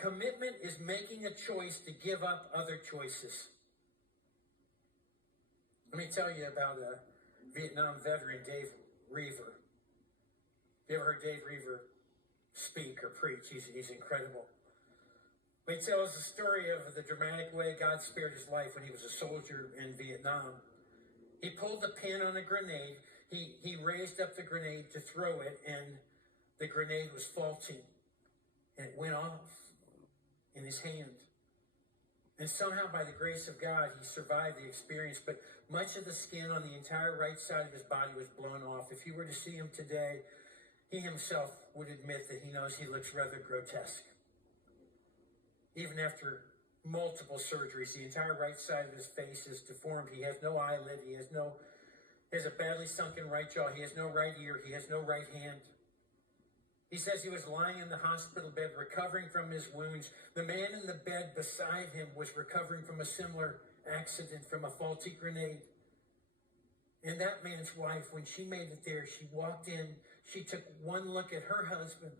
Commitment is making a choice to give up other choices. Let me tell you about a Vietnam veteran, Dave Roever. You ever heard Dave Roever speak or preach? He's incredible. He tells the story of the dramatic way God spared his life when he was a soldier in Vietnam. He pulled the pin on a grenade. He raised up the grenade to throw it, and the grenade was faulty, and it went off in his hand. And somehow, by the grace of God, he survived the experience, but much of the skin on the entire right side of his body was blown off. If you were to see him today, he himself would admit that he knows he looks rather grotesque. Even after multiple surgeries, the entire right side of his face is deformed. He has no eyelid. He has a badly sunken right jaw. He has no right ear. He has no right hand. He says he was lying in the hospital bed recovering from his wounds. The man in the bed beside him was recovering from a similar accident, from a faulty grenade. And that man's wife, when she made it there, she walked in. She took one look at her husband.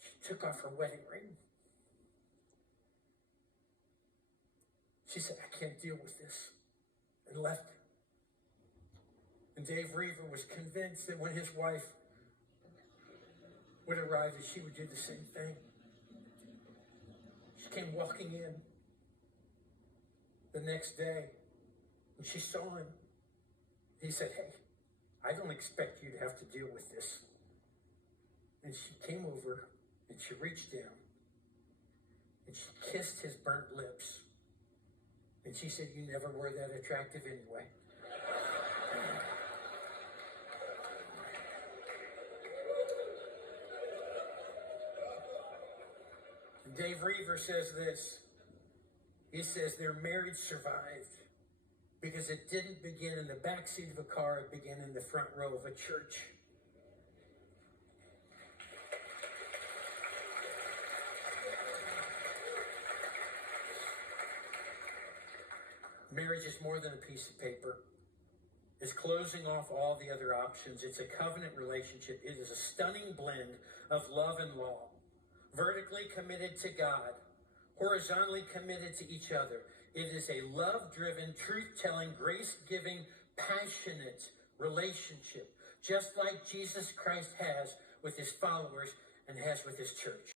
She took off her wedding ring. She said, "I can't deal with this," and left him. And Dave Roever was convinced that when his wife would arrive, that she would do the same thing. She came walking in the next day. When she saw him, he said, "Hey, I don't expect you to have to deal with this." And she came over and she reached down and she kissed his burnt lips. And she said, "You never were that attractive anyway." And Dave Roever says this. He says their marriage survived because it didn't begin in the backseat of a car. It began in the front row of a church. Marriage is more than a piece of paper. It's closing off all the other options. It's a covenant relationship. It is a stunning blend of love and law. Vertically committed to God, horizontally committed to each other. It is a love-driven, truth-telling, grace-giving, passionate relationship, just like Jesus Christ has with his followers and has with his church.